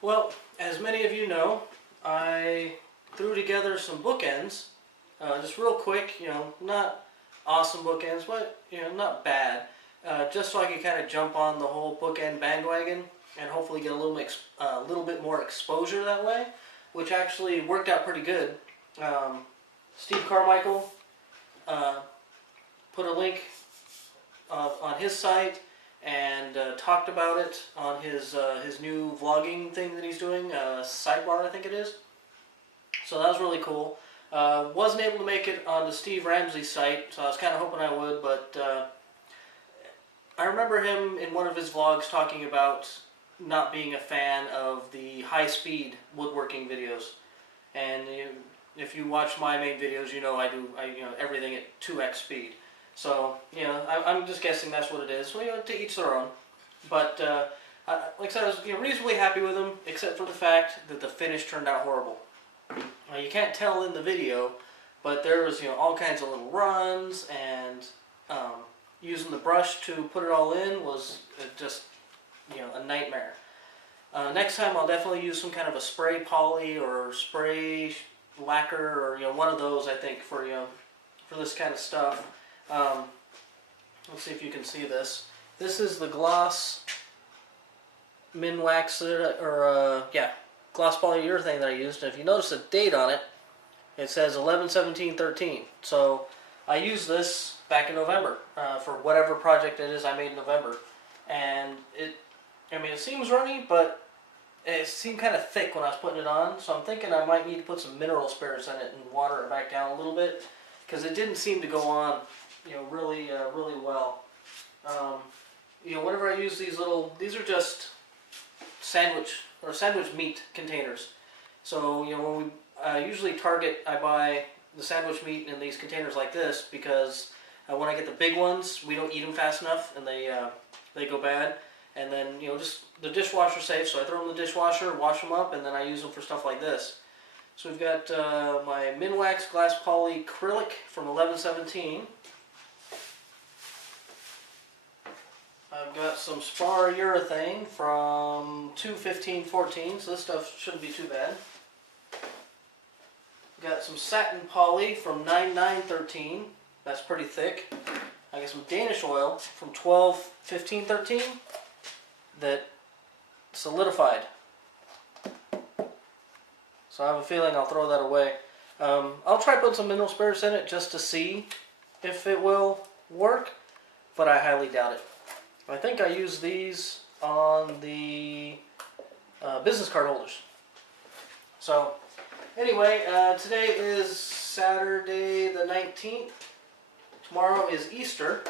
Well, as many of you know, I threw together some bookends, just real quick, not awesome bookends, but, not bad, just so I could kind of jump on the whole bookend bandwagon and hopefully get a little bit more exposure that way, which actually worked out pretty good. Steve Carmichael put a link on his site and talked about it on his new vlogging thing that he's doing, Sidebar I think it is. So that was really cool. Wasn't able to make it on the Steve Ramsey's site, so I was kind of hoping I would, but I remember him in one of his vlogs talking about not being a fan of the high-speed woodworking videos. And if you watch my main videos, I do everything at 2x speed. So, I'm just guessing that's what it is. So, to each their own. But, like I said, I was reasonably happy with them, except for the fact that the finish turned out horrible. You can't tell in the video, but there was, all kinds of little runs, and using the brush to put it all in was just, a nightmare. Next time I'll definitely use some kind of a spray poly or spray lacquer, or, one of those, I think, for this kind of stuff. Let's see if you can see this. This is the gloss Minwax, gloss polyurethane that I used. And if you notice the date on it, it says 11/17/13. So I used this back in November for whatever project it is I made in November. And it seems runny, but it seemed kind of thick when I was putting it on. So I'm thinking I might need to put some mineral spirits in it and water it back down a little bit, because it didn't seem to go on really well. Whenever I use these these are just sandwich meat containers. So, when we usually I buy the sandwich meat in these containers like this, because when I get the big ones, we don't eat them fast enough, and they go bad. And then, just the dishwasher safe, so I throw them in the dishwasher, wash them up, and then I use them for stuff like this. So we've got my Minwax Glass Poly Acrylic from 11/17. I've got some Spar Urethane from 2/15/14, so this stuff shouldn't be too bad. Got some Satin Poly from 9/9/13, that's pretty thick. I got some Danish oil from 12/15/13 that solidified. So I have a feeling I'll throw that away. I'll try putting some mineral spirits in it just to see if it will work, but I highly doubt it. I think I used these on the business card holders. So anyway, today is Saturday the 19th. Tomorrow is Easter.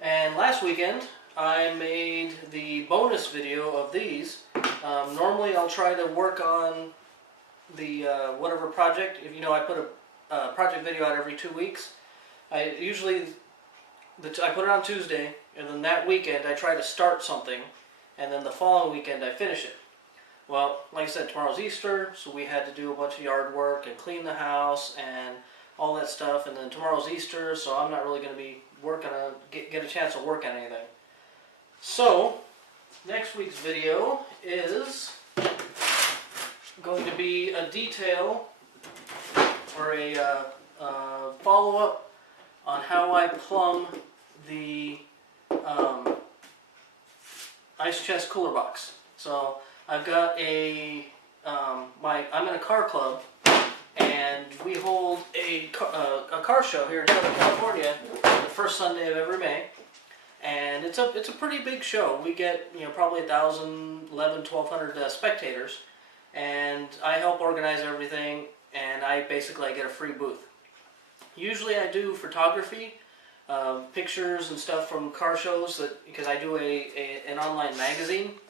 And last weekend I made the bonus video of these. Normally I'll try to work on the whatever project. If I put a project video out every 2 weeks. I put it on Tuesday, and then that weekend I try to start something, and then the following weekend I finish it. Well, like I said, tomorrow's Easter, so we had to do a bunch of yard work and clean the house and all that stuff, and then tomorrow's Easter, so I'm not really going to be get a chance to work on anything. So, next week's video is going to be a detail or a follow-up on how I plumb the ice chest cooler box. So I've got I'm in a car club, and we hold a car show here in Southern California the first Sunday of every May. And it's a pretty big show. We get probably 1,000, 1,200 spectators, and I help organize everything, and I get a free booth. Usually I do photography, pictures and stuff from car shows, because I do an online magazine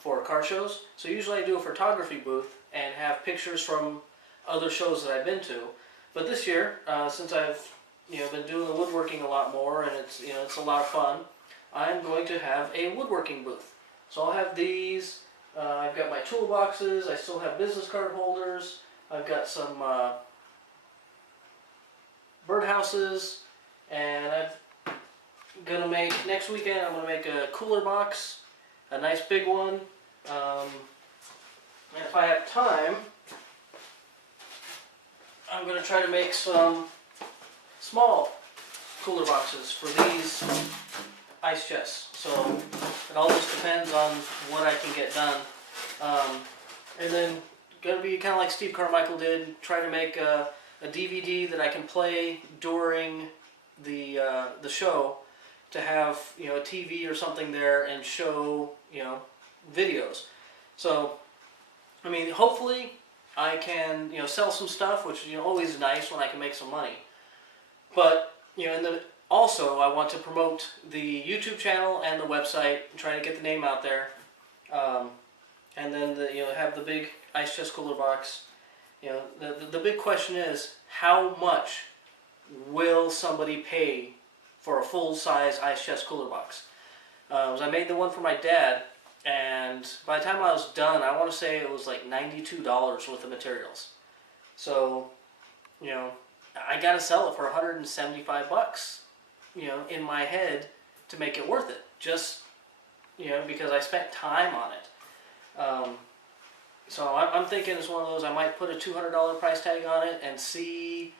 for car shows. So usually I do a photography booth and have pictures from other shows that I've been to. But this year, since I've been doing the woodworking a lot more, and it's a lot of fun, I'm going to have a woodworking booth. So I'll have these. I've got my toolboxes. I still have business card holders. I've got some birdhouses, and next weekend I'm gonna make a cooler box, a nice big one. going to try to make some small cooler boxes for these ice chests. So it all just depends on what I can get done. And then going to be kind of like Steve Carmichael did, try to make a DVD that I can play during the show, to have, you know, a TV or something there and show, you know, videos. So, I mean, hopefully I can, you know, sell some stuff, which, you know, always nice when I can make some money. But, you know, also I want to promote the YouTube channel and the website, trying to get the name out there. And then, you know, have the big ice chest cooler box. You know, the big question is, how much will somebody pay for a full-size ice chest cooler box? I made the one for my dad, and by the time I was done, I want to say it was like $92 worth of materials. So, you know, I got to sell it for 175 bucks, you know, in my head, to make it worth it. Just, you know, because I spent time on it. So I'm thinking it's one of those, I might put a $200 price tag on it and see,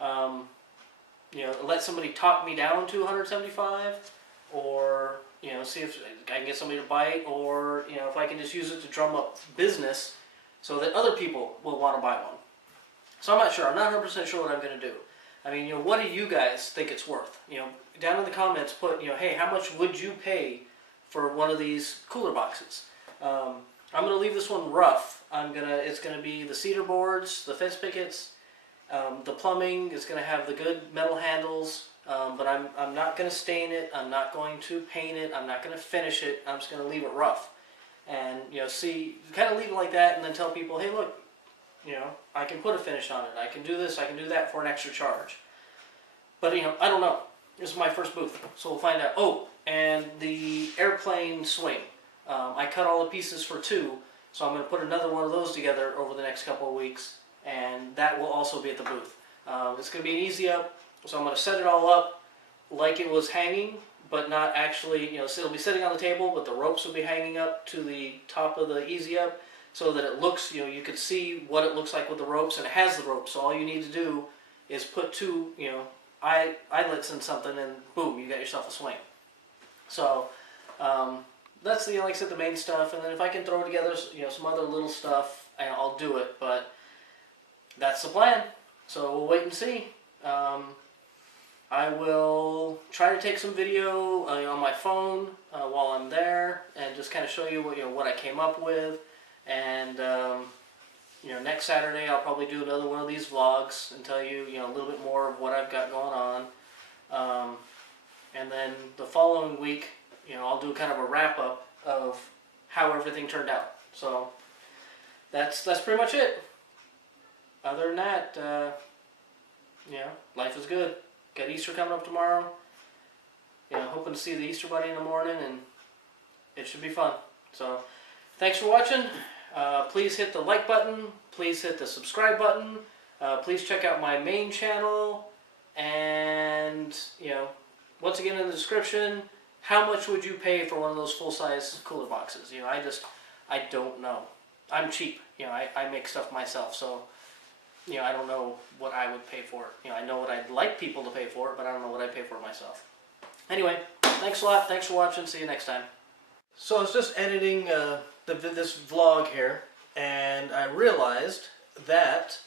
you know, let somebody talk me down to 175, or, you know, see if I can get somebody to bite, or, you know, if I can just use it to drum up business so that other people will want to buy one. So I'm not sure. I'm not 100% sure what I'm going to do. I mean, you know, what do you guys think it's worth? You know, down in the comments, put, you know, hey, how much would you pay for one of these cooler boxes? I'm going to leave this one rough. It's going to be the cedar boards, the fence pickets, the plumbing is going to have the good metal handles, but I'm not going to stain it. I'm not going to paint it. I'm not going to finish it. I'm just going to leave it rough. And, you know, see, kind of leave it like that, and then tell people, hey, look, you know, I can put a finish on it. I can do this. I can do that for an extra charge. But, you know, I don't know. This is my first booth, so we'll find out. Oh, and the airplane swing. I cut all the pieces for 2, so I'm going to put another one of those together over the next couple of weeks, and that will also be at the booth. It's going to be an easy up, so I'm going to set it all up like it was hanging, but not actually, you know, so it'll be sitting on the table, but the ropes will be hanging up to the top of the easy up, so that it looks, you know, you can see what it looks like with the ropes, and it has the ropes, so all you need to do is put 2, you know, eyelets in something, and boom, you got yourself a swing. So, that's the, like I said, the main stuff, and then if I can throw together, you know, some other little stuff, I'll do it. But that's the plan. So we'll wait and see. I will try to take some video on my phone while I'm there, and just kind of show you what I came up with. And you know, next Saturday I'll probably do another one of these vlogs and tell you, you know, a little bit more of what I've got going on. And then the following week, you know, I'll do kind of a wrap-up of how everything turned out. So that's pretty much it. Other than that, you know, life is good. Got Easter coming up tomorrow. You know, hoping to see the Easter Bunny in the morning, and it should be fun. So thanks for watching. Please hit the like button. Please hit the subscribe button. Please check out my main channel. And, you know, once again in the description, how much would you pay for one of those full-size cooler boxes? You know, I don't know. I'm cheap. You know, I make stuff myself, so, you know, I don't know what I would pay for it. You know, I know what I'd like people to pay for it, but I don't know what I'd pay for it myself. Anyway, thanks a lot. Thanks for watching. See you next time. So I was just editing this vlog here, and I realized that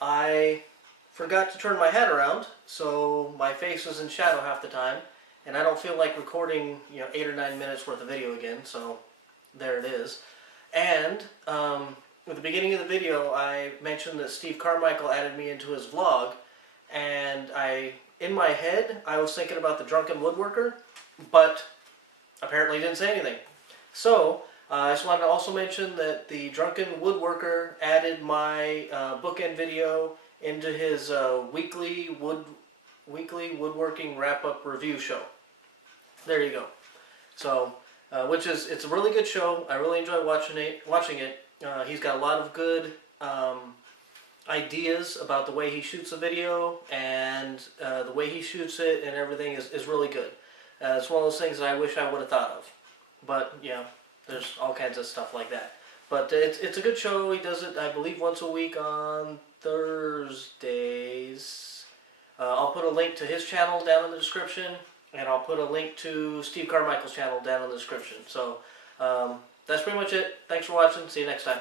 I forgot to turn my head around, so my face was in shadow half the time. And I don't feel like recording, you know, 8 or 9 minutes worth of video again, so there it is. And at the beginning of the video, I mentioned that Steve Carmichael added me into his vlog, and in my head, I was thinking about the Drunken Woodworker, but apparently didn't say anything. So I just wanted to also mention that the Drunken Woodworker added my Bookend video into his weekly woodworking wrap-up review show. There you go. So, it's a really good show. I really enjoy watching it. He's got a lot of good ideas about the way he shoots a video, and the way he shoots it and everything is really good. It's one of those things that I wish I would have thought of. But, you know, there's all kinds of stuff like that. But it's a good show. He does it, I believe, once a week on Thursdays. I'll put a link to his channel down in the description, and I'll put a link to Steve Carmichael's channel down in the description. So that's pretty much it. Thanks for watching. See you next time.